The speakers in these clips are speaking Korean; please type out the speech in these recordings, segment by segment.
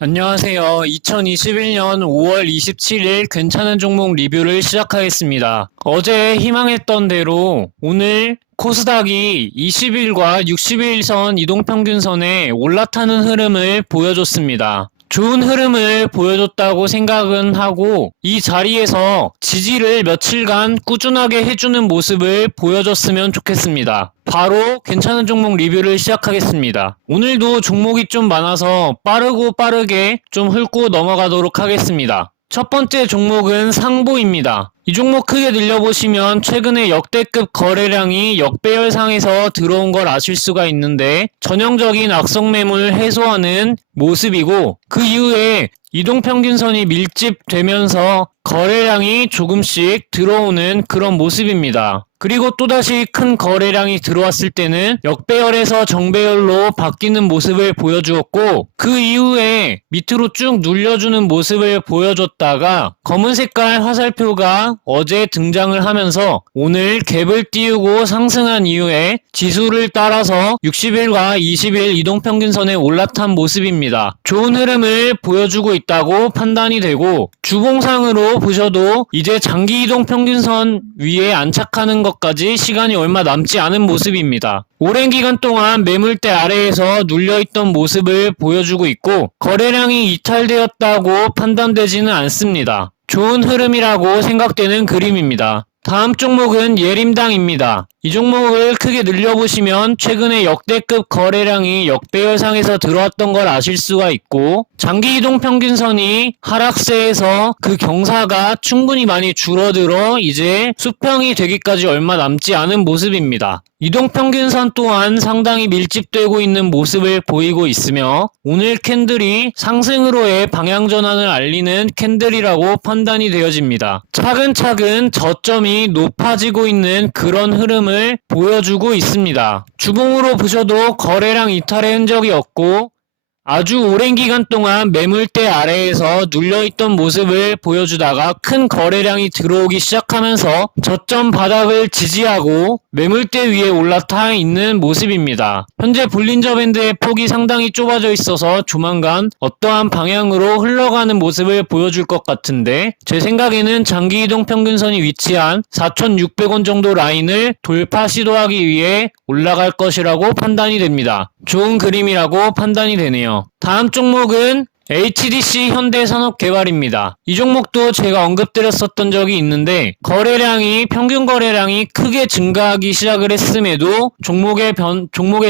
안녕하세요. 2021년 5월 27일 괜찮은 종목 리뷰를 시작하겠습니다. 어제 희망했던 대로 오늘 코스닥이 20일과 60일선 이동평균선에 올라타는 흐름을 보여줬습니다. 좋은 흐름을 보여줬다고 생각은 하고 이 자리에서 지지를 며칠간 꾸준하게 해주는 모습을 보여줬으면 좋겠습니다. 바로 괜찮은 종목 리뷰를 시작하겠습니다. 오늘도 종목이 좀 많아서 빠르게 좀 훑고 넘어가도록 하겠습니다. 첫 번째 종목은 상보입니다. 이 종목 크게 늘려보시면 최근에 역대급 거래량이 역배열상에서 들어온 걸 아실 수가 있는데 전형적인 악성 매물 해소하는 모습이고 그 이후에 이동평균선이 밀집되면서 거래량이 조금씩 들어오는 그런 모습입니다. 그리고 또다시 큰 거래량이 들어왔을 때는 역배열에서 정배열로 바뀌는 모습을 보여주었고 그 이후에 밑으로 쭉 눌려주는 모습을 보여줬다가 검은 색깔 화살표가 어제 등장을 하면서 오늘 갭을 띄우고 상승한 이후에 지수를 따라서 60일과 20일 이동평균선에 올라탄 모습입니다. 좋은 흐름을 보여주고 있다고 판단이 되고 주봉상으로 보셔도 이제 장기 이동평균선 위에 안착하는 것까지 시간이 얼마 남지 않은 모습입니다. 오랜 기간 동안 매물대 아래에서 눌려있던 모습을 보여주고 있고 거래량이 이탈되었다고 판단되지는 않습니다. 좋은 흐름이라고 생각되는 그림입니다. 다음 종목은 예림당입니다. 이 종목을 크게 늘려보시면 최근에 역대급 거래량이 역배열상에서 들어왔던 걸 아실 수가 있고 장기 이동평균선이 하락세에서 그 경사가 충분히 많이 줄어들어 이제 수평이 되기까지 얼마 남지 않은 모습입니다. 이동평균선 또한 상당히 밀집되고 있는 모습을 보이고 있으며 오늘 캔들이 상승으로의 방향전환을 알리는 캔들이라고 판단이 되어집니다. 차근차근 저점이 높아지고 있는 그런 흐름을 보여주고 있습니다. 주봉으로 보셔도 거래량 이탈의 흔적이 없고 아주 오랜 기간 동안 매물대 아래에서 눌려있던 모습을 보여주다가 큰 거래량이 들어오기 시작하면서 저점 바닥을 지지하고 매물대 위에 올라타 있는 모습입니다. 현재 볼린저 밴드의 폭이 상당히 좁아져 있어서 조만간 어떠한 방향으로 흘러가는 모습을 보여줄 것 같은데 제 생각에는 장기 이동 평균선이 위치한 4,600원 정도 라인을 돌파 시도하기 위해 올라갈 것이라고 판단이 됩니다. 좋은 그림이라고 판단이 되네요. 다음 종목은 HDC 현대산업개발입니다. 이 종목도 제가 언급드렸었던 적이 있는데 평균 거래량이 크게 증가하기 시작을 했음에도 종목의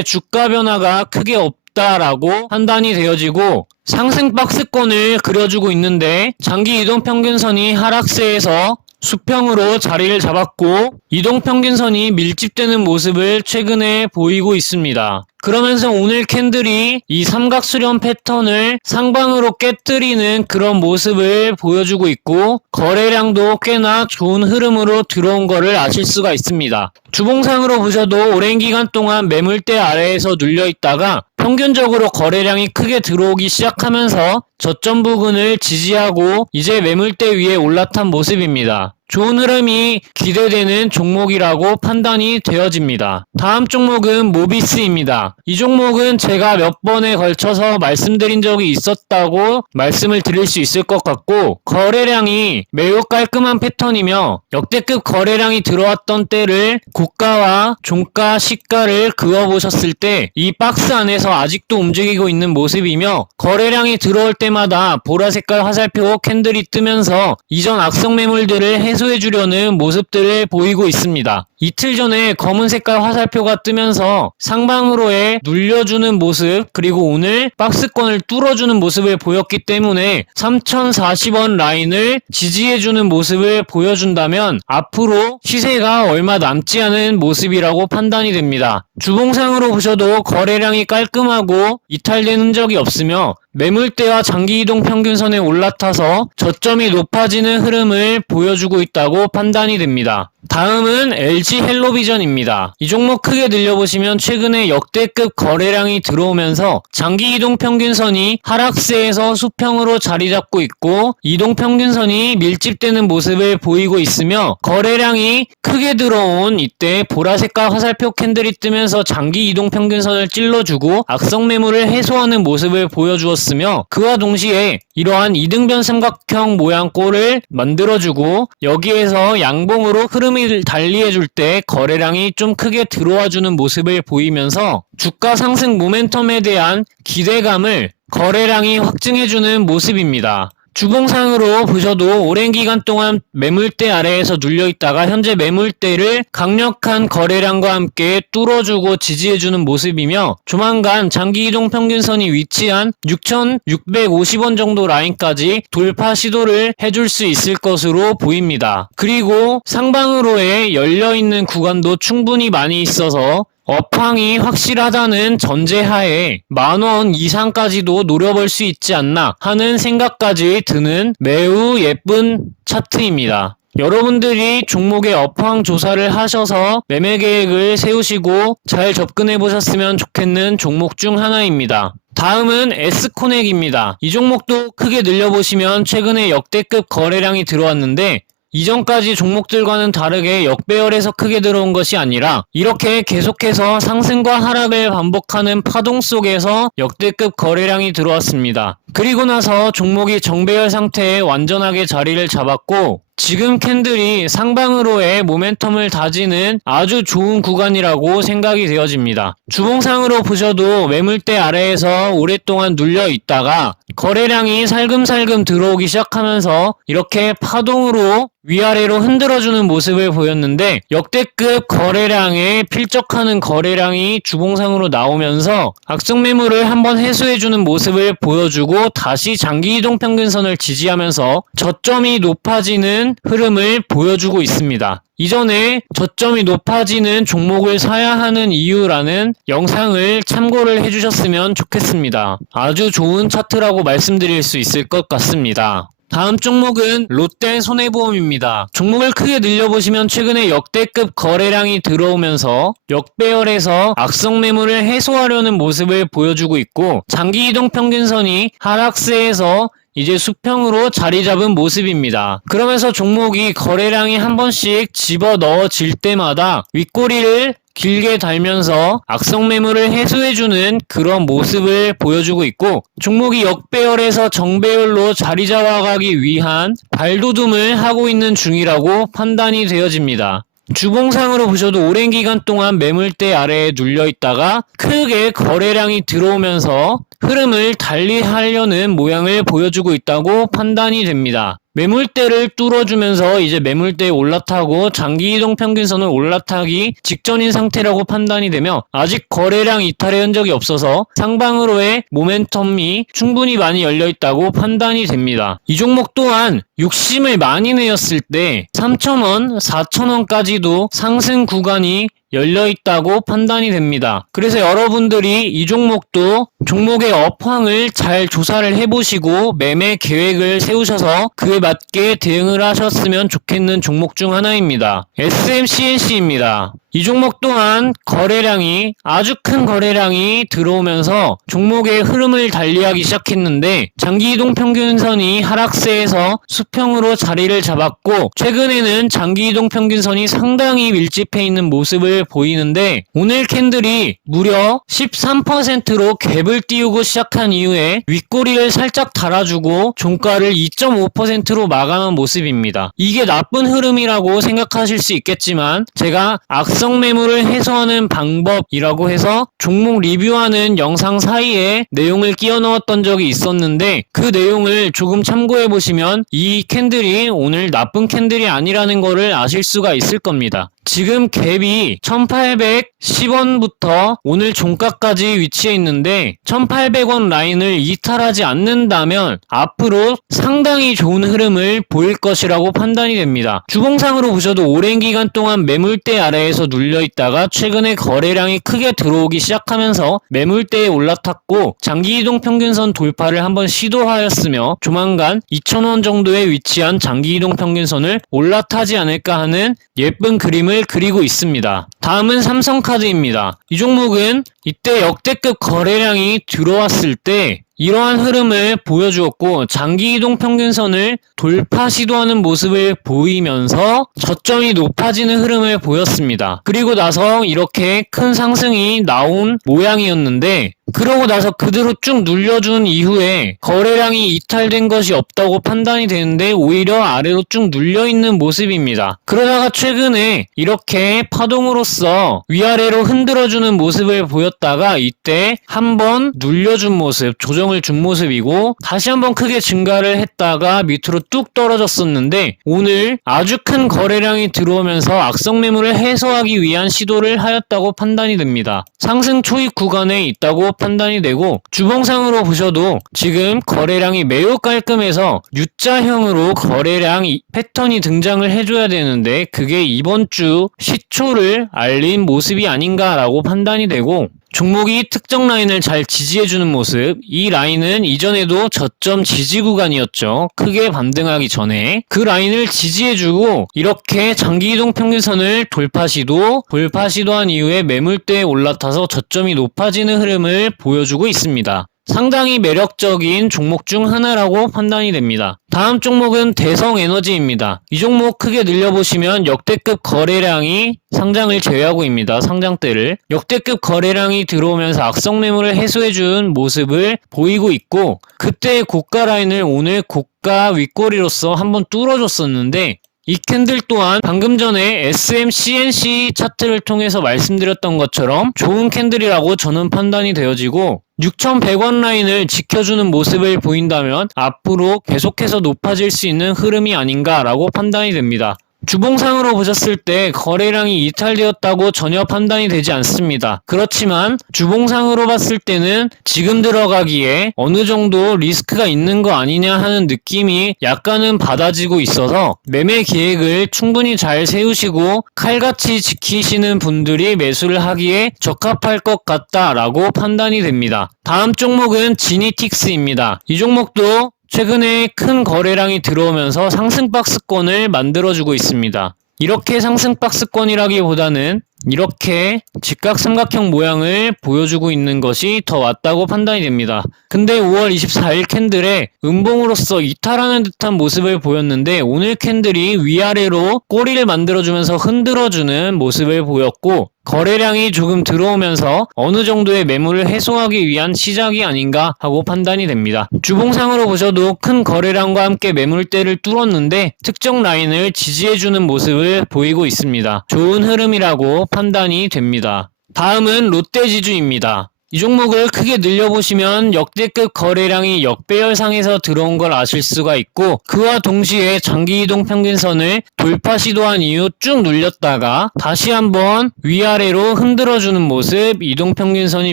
주가 변화가 크게 없다라고 판단이 되어지고 상승 박스권을 그려주고 있는데 장기 이동평균선이 하락세에서 수평으로 자리를 잡았고 이동평균선이 밀집되는 모습을 최근에 보이고 있습니다. 그러면서 오늘 캔들이 이 삼각수렴 패턴을 상방으로 깨뜨리는 그런 모습을 보여주고 있고 거래량도 꽤나 좋은 흐름으로 들어온 것을 아실 수가 있습니다. 주봉상으로 보셔도 오랜 기간 동안 매물대 아래에서 눌려있다가 평균적으로 거래량이 크게 들어오기 시작하면서 저점 부근을 지지하고 이제 매물대 위에 올라탄 모습입니다. 좋은 흐름이 기대되는 종목이라고 판단이 되어집니다. 다음 종목은 모비스입니다. 이 종목은 제가 몇 번에 걸쳐서 말씀드린 적이 있었다고 말씀을 드릴 수 있을 것 같고 거래량이 매우 깔끔한 패턴이며 역대급 거래량이 들어왔던 때를 고가와 종가, 시가를 그어보셨을 때 이 박스 안에서 아직도 움직이고 있는 모습이며 거래량이 들어올 때마다 보라색깔 화살표 캔들이 뜨면서 이전 악성 매물들을 해소해주려는 모습들을 보이고 있습니다. 이틀 전에 검은 색깔 화살표가 뜨면서 상방으로의 눌려주는 모습 그리고 오늘 박스권을 뚫어주는 모습을 보였기 때문에 3,040원 라인을 지지해주는 모습을 보여준다면 앞으로 시세가 얼마 남지 않은 모습이라고 판단이 됩니다. 주봉상으로 보셔도 거래량이 깔끔하고 이탈된 흔적이 없으며 매물대와 장기 이동 평균선에 올라타서 저점이 높아지는 흐름을 보여주고 있다고 판단이 됩니다. 다음은 LG 헬로비전입니다. 이 종목 크게 늘려보시면 최근에 역대급 거래량이 들어오면서 장기 이동평균선이 하락세에서 수평으로 자리 잡고 있고 이동평균선이 밀집되는 모습을 보이고 있으며 거래량이 크게 들어온 이때 보라색깔 화살표 캔들이 뜨면서 장기 이동평균선을 찔러주고 악성 매물을 해소하는 모습을 보여주었으며 그와 동시에 이러한 이등변 삼각형 모양 꼴을 만들어주고 여기에서 양봉으로 흐름을 달리해줄 때 거래량이 좀 크게 들어와주는 모습을 보이면서 주가 상승 모멘텀에 대한 기대감을 거래량이 확증해주는 모습입니다. 주봉상으로 보셔도 오랜 기간 동안 매물대 아래에서 눌려있다가 현재 매물대를 강력한 거래량과 함께 뚫어주고 지지해주는 모습이며 조만간 장기이동 평균선이 위치한 6,650원 정도 라인까지 돌파 시도를 해줄 수 있을 것으로 보입니다. 그리고 상방으로의 열려있는 구간도 충분히 많이 있어서 업황이 확실하다는 전제하에 10,000원 이상까지도 노려볼 수 있지 않나 하는 생각까지 드는 매우 예쁜 차트입니다. 여러분들이 종목의 업황 조사를 하셔서 매매 계획을 세우시고 잘 접근해 보셨으면 좋겠는 종목 중 하나입니다. 다음은 S코넥입니다. 이 종목도 크게 늘려보시면 최근에 역대급 거래량이 들어왔는데 이전까지 종목들과는 다르게 역배열에서 크게 들어온 것이 아니라 이렇게 계속해서 상승과 하락을 반복하는 파동 속에서 역대급 거래량이 들어왔습니다. 그리고 나서 종목이 정배열 상태에 완전하게 자리를 잡았고 지금 캔들이 상방으로의 모멘텀을 다지는 아주 좋은 구간이라고 생각이 되어집니다. 주봉상으로 보셔도 매물대 아래에서 오랫동안 눌려 있다가 거래량이 살금살금 들어오기 시작하면서 이렇게 파동으로 위아래로 흔들어주는 모습을 보였는데 역대급 거래량에 필적하는 거래량이 주봉상으로 나오면서 악성 매물을 한번 해소해주는 모습을 보여주고 다시 장기 이동 평균선을 지지하면서 저점이 높아지는 흐름을 보여주고 있습니다. 이전에 저점이 높아지는 종목을 사야 하는 이유라는 영상을 참고를 해주셨으면 좋겠습니다. 아주 좋은 차트라고 말씀드릴 수 있을 것 같습니다. 다음 종목은 롯데손해보험입니다. 종목을 크게 늘려보시면 최근에 역대급 거래량이 들어오면서 역배열에서 악성 매물을 해소하려는 모습을 보여주고 있고 장기 이동 평균선이 하락세에서 이제 수평으로 자리 잡은 모습입니다. 그러면서 종목이 거래량이 한 번씩 집어넣어질 때마다 윗꼬리를 길게 달면서 악성 매물을 해소해주는 그런 모습을 보여주고 있고 종목이 역배열에서 정배열로 자리 잡아가기 위한 발돋움을 하고 있는 중이라고 판단이 되어집니다. 주봉상으로 보셔도 오랜 기간 동안 매물대 아래에 눌려있다가 크게 거래량이 들어오면서 흐름을 달리하려는 모양을 보여주고 있다고 판단이 됩니다. 매물대를 뚫어주면서 이제 매물대에 올라타고 장기 이동 평균선을 올라타기 직전인 상태라고 판단이 되며 아직 거래량 이탈의 흔적이 없어서 상방으로의 모멘텀이 충분히 많이 열려있다고 판단이 됩니다. 이 종목 또한 욕심을 많이 내었을 때 3,000원, 4,000원까지도 상승 구간이 열려있다고 판단이 됩니다. 그래서 여러분들이 이 종목도 종목의 업황을 잘 조사를 해보시고 매매 계획을 세우셔서 그에 맞게 대응을 하셨으면 좋겠는 종목 중 하나입니다. SMCNC입니다. 이 종목 또한 거래량이 아주 큰 거래량이 들어오면서 종목의 흐름을 달리하기 시작했는데 장기이동 평균선이 하락세에서 수평으로 자리를 잡았고 최근에는 장기이동 평균선이 상당히 밀집해 있는 모습을 보이는데 오늘 캔들이 무려 13%로 갭을 띄우고 시작한 이후에 윗꼬리를 살짝 달아주고 종가를 2.5%로 마감한 모습입니다. 이게 나쁜 흐름이라고 생각하실 수 있겠지만 제가 악성 매물을 해소하는 방법이라고 해서 종목 리뷰하는 영상 사이에 내용을 끼워 넣었던 적이 있었는데 그 내용을 조금 참고해 보시면 이 캔들이 오늘 나쁜 캔들이 아니라는 거를 아실 수가 있을 겁니다. 지금 갭이 1810원부터 오늘 종가까지 위치해 있는데 1800원 라인을 이탈하지 않는다면 앞으로 상당히 좋은 흐름을 보일 것이라고 판단이 됩니다. 주봉상으로 보셔도 오랜 기간 동안 매물대 아래에서 눌려 있다가 최근에 거래량이 크게 들어오기 시작하면서 매물대에 올라탔고 장기이동 평균선 돌파를 한번 시도하였으며 조만간 2000원 정도에 위치한 장기이동 평균선을 올라타지 않을까 하는 예쁜 그림을 그리고 있습니다. 다음은 삼성카드입니다. 이 종목은 이때 역대급 거래량이 들어왔을 때 이러한 흐름을 보여주었고 장기이동 평균선을 돌파 시도하는 모습을 보이면서 저점이 높아지는 흐름을 보였습니다. 그리고 나서 이렇게 큰 상승이 나온 모양이었는데 그러고 나서 그대로 쭉 눌려준 이후에 거래량이 이탈된 것이 없다고 판단이 되는데 오히려 아래로 쭉 눌려있는 모습입니다. 그러다가 최근에 이렇게 파동으로서 위아래로 흔들어주는 모습을 보였다가 이때 한번 눌려준 모습, 조정을 준 모습이고 다시 한번 크게 증가를 했다가 밑으로 뚝 떨어졌었는데 오늘 아주 큰 거래량이 들어오면서 악성 매물을 해소하기 위한 시도를 하였다고 판단이 됩니다. 상승 초입 구간에 있다고 판단이 되고 주봉상으로 보셔도 지금 거래량이 매우 깔끔해서 U자형으로 거래량 패턴이 등장을 해줘야 되는데 그게 이번 주 시초를 알린 모습이 아닌가라고 판단이 되고 종목이 특정 라인을 잘 지지해주는 모습, 이 라인은 이전에도 저점 지지 구간이었죠. 크게 반등하기 전에 그 라인을 지지해주고 이렇게 장기이동 평균선을 돌파 시도한 이후에 매물대에 올라타서 저점이 높아지는 흐름을 보여주고 있습니다. 상당히 매력적인 종목 중 하나라고 판단이 됩니다. 다음 종목은 대성에너지입니다. 이 종목 크게 늘려보시면 역대급 거래량이 상장을 제외하고입니다. 상장대를 역대급 거래량이 들어오면서 악성 매물을 해소해준 모습을 보이고 있고 그때의 고가 라인을 오늘 고가 윗꼬리로서 한번 뚫어줬었는데 이 캔들 또한 방금 전에 SMCNC 차트를 통해서 말씀드렸던 것처럼 좋은 캔들이라고 저는 판단이 되어지고 6100원 라인을 지켜주는 모습을 보인다면 앞으로 계속해서 높아질 수 있는 흐름이 아닌가라고 판단이 됩니다. 주봉상으로 보셨을 때 거래량이 이탈되었다고 전혀 판단이 되지 않습니다. 그렇지만 주봉상으로 봤을 때는 지금 들어가기에 어느 정도 리스크가 있는 거 아니냐 하는 느낌이 약간은 받아지고 있어서 매매 계획을 충분히 잘 세우시고 칼같이 지키시는 분들이 매수를 하기에 적합할 것 같다라고 판단이 됩니다. 다음 종목은 지니틱스입니다. 이 종목도 최근에 큰 거래량이 들어오면서 상승 박스권을 만들어주고 있습니다. 이렇게 상승 박스권이라기보다는 이렇게 직각삼각형 모양을 보여주고 있는 것이 더 맞다고 판단이 됩니다. 근데 5월 24일 캔들에 음봉으로서 이탈하는 듯한 모습을 보였는데 오늘 캔들이 위아래로 꼬리를 만들어주면서 흔들어주는 모습을 보였고 거래량이 조금 들어오면서 어느 정도의 매물을 해소하기 위한 시작이 아닌가 하고 판단이 됩니다. 주봉상으로 보셔도 큰 거래량과 함께 매물대를 뚫었는데 특정 라인을 지지해주는 모습을 보이고 있습니다. 좋은 흐름이라고 판단이 됩니다. 다음은 롯데지주입니다. 이 종목을 크게 늘려보시면 역대급 거래량이 역배열상에서 들어온 걸 아실 수가 있고 그와 동시에 장기이동 평균선을 돌파 시도한 이후 쭉 눌렸다가 다시 한번 위아래로 흔들어주는 모습, 이동평균선이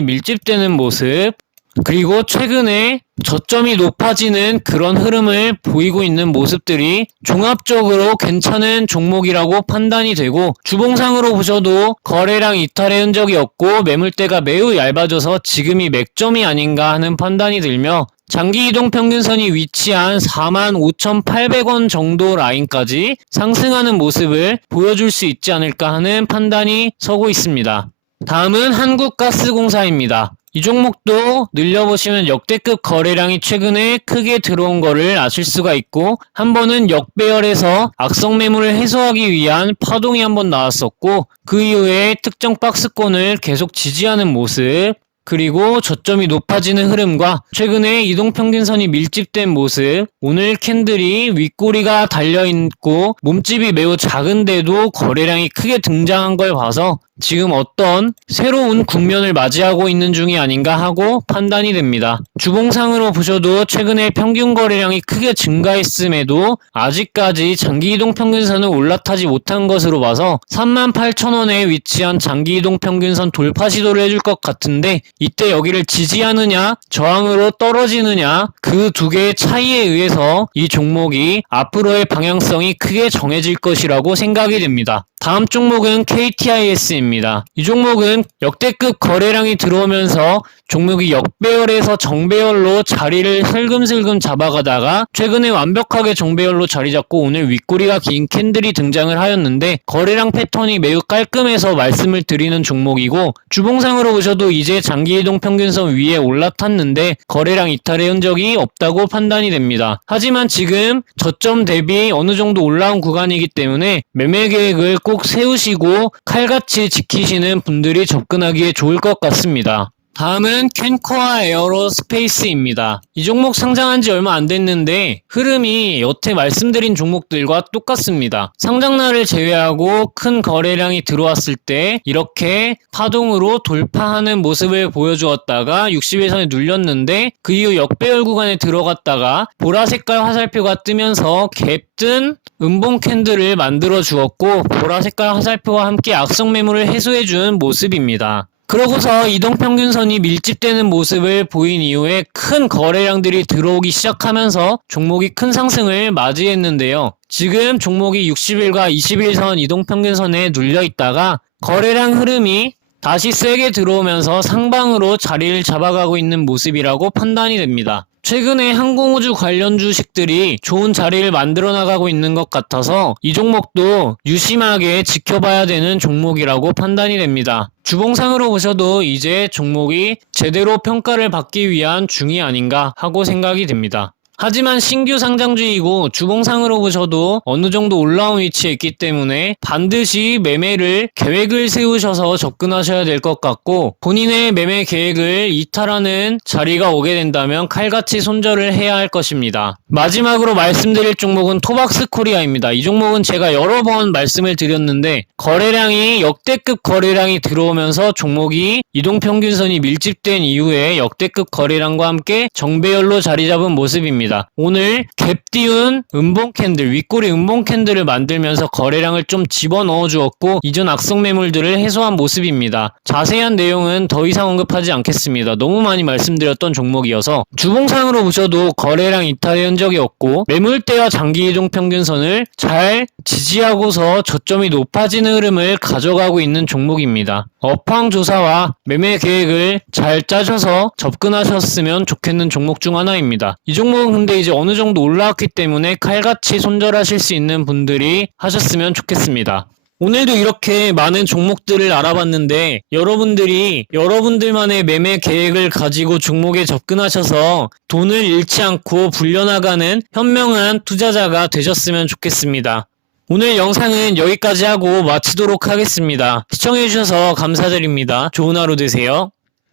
밀집되는 모습, 그리고 최근에 저점이 높아지는 그런 흐름을 보이고 있는 모습들이 종합적으로 괜찮은 종목이라고 판단이 되고 주봉상으로 보셔도 거래량 이탈의 흔적이 없고 매물대가 매우 얇아져서 지금이 맥점이 아닌가 하는 판단이 들며 장기이동 평균선이 위치한 45,800원 정도 라인까지 상승하는 모습을 보여줄 수 있지 않을까 하는 판단이 서고 있습니다. 다음은 한국가스공사입니다. 이 종목도 늘려보시면 역대급 거래량이 최근에 크게 들어온 거를 아실 수가 있고 한 번은 역배열에서 악성 매물을 해소하기 위한 파동이 한번 나왔었고 그 이후에 특정 박스권을 계속 지지하는 모습, 그리고 저점이 높아지는 흐름과 최근에 이동평균선이 밀집된 모습, 오늘 캔들이 윗꼬리가 달려있고 몸집이 매우 작은데도 거래량이 크게 등장한 걸 봐서 지금 어떤 새로운 국면을 맞이하고 있는 중이 아닌가 하고 판단이 됩니다. 주봉상으로 보셔도 최근에 평균 거래량이 크게 증가했음에도 아직까지 장기이동 평균선을 올라타지 못한 것으로 봐서 38,000원에 위치한 장기이동 평균선 돌파 시도를 해줄 것 같은데, 이때 여기를 지지하느냐 저항으로 떨어지느냐 그 두 개의 차이에 의해서 이 종목이 앞으로의 방향성이 크게 정해질 것이라고 생각이 됩니다. 다음 종목은 KTIS입니다. 이 종목은 역대급 거래량이 들어오면서 종목이 역배열에서 정배열로 자리를 슬금슬금 잡아가다가 최근에 완벽하게 정배열로 자리 잡고 오늘 윗꼬리가 긴 캔들이 등장을 하였는데, 거래량 패턴이 매우 깔끔해서 말씀을 드리는 종목이고, 주봉상으로 보셔도 이제 장기이동 평균선 위에 올라탔는데 거래량 이탈의 흔적이 없다고 판단이 됩니다. 하지만 지금 저점 대비 어느 정도 올라온 구간이기 때문에 매매 계획을 꼭 세우시고 칼같이 지키시는 분들이 접근하기에 좋을 것 같습니다. 다음은 캔코아 에어로스페이스입니다. 이 종목 상장한 지 얼마 안 됐는데 흐름이 여태 말씀드린 종목들과 똑같습니다. 상장날을 제외하고 큰 거래량이 들어왔을 때 이렇게 파동으로 돌파하는 모습을 보여주었다가 60일선에 눌렸는데, 그 이후 역배열 구간에 들어갔다가 보라색깔 화살표가 뜨면서 갭뜬 음봉 캔들을 만들어 주었고, 보라색깔 화살표와 함께 악성 매물을 해소해 준 모습입니다. 그러고서 이동평균선이 밀집되는 모습을 보인 이후에 큰 거래량들이 들어오기 시작하면서 종목이 큰 상승을 맞이했는데요. 지금 종목이 60일과 21선 이동평균선에 눌려 있다가 거래량 흐름이 다시 세게 들어오면서 상방으로 자리를 잡아가고 있는 모습이라고 판단이 됩니다. 최근에 항공우주 관련 주식들이 좋은 자리를 만들어 나가고 있는 것 같아서 이 종목도 유심하게 지켜봐야 되는 종목이라고 판단이 됩니다. 주봉상으로 보셔도 이제 종목이 제대로 평가를 받기 위한 중이 아닌가 하고 생각이 됩니다. 하지만 신규 상장주이고 주봉상으로 보셔도 어느 정도 올라온 위치에 있기 때문에 반드시 매매를 계획을 세우셔서 접근하셔야 될 것 같고, 본인의 매매 계획을 이탈하는 자리가 오게 된다면 칼같이 손절을 해야 할 것입니다. 마지막으로 말씀드릴 종목은 토박스코리아입니다. 이 종목은 제가 여러 번 말씀을 드렸는데 거래량이 역대급 거래량이 들어오면서 종목이 이동평균선이 밀집된 이후에 역대급 거래량과 함께 정배열로 자리 잡은 모습입니다. 오늘 갭 띄운 음봉 캔들, 윗꼬리 음봉 캔들을 만들면서 거래량을 좀 집어넣어 주었고 이전 악성 매물들을 해소한 모습입니다. 자세한 내용은 더 이상 언급하지 않겠습니다. 너무 많이 말씀드렸던 종목이어서 주봉상으로 보셔도 거래량 이탈의 흔적이 없고 매물대와 장기이동 평균선을 잘 지지하고서 저점이 높아지는 흐름을 가져가고 있는 종목입니다. 업황 조사와 매매 계획을 잘 짜셔서 접근하셨으면 좋겠는 종목 중 하나입니다. 이 종목은 근데 이제 어느 정도 올라왔기 때문에 칼같이 손절하실 수 있는 분들이 하셨으면 좋겠습니다. 오늘도 이렇게 많은 종목들을 알아봤는데 여러분들이 여러분들만의 매매 계획을 가지고 종목에 접근하셔서 돈을 잃지 않고 불려나가는 현명한 투자자가 되셨으면 좋겠습니다. 오늘 영상은 여기까지 하고 마치도록 하겠습니다. 시청해주셔서 감사드립니다. 좋은 하루 되세요.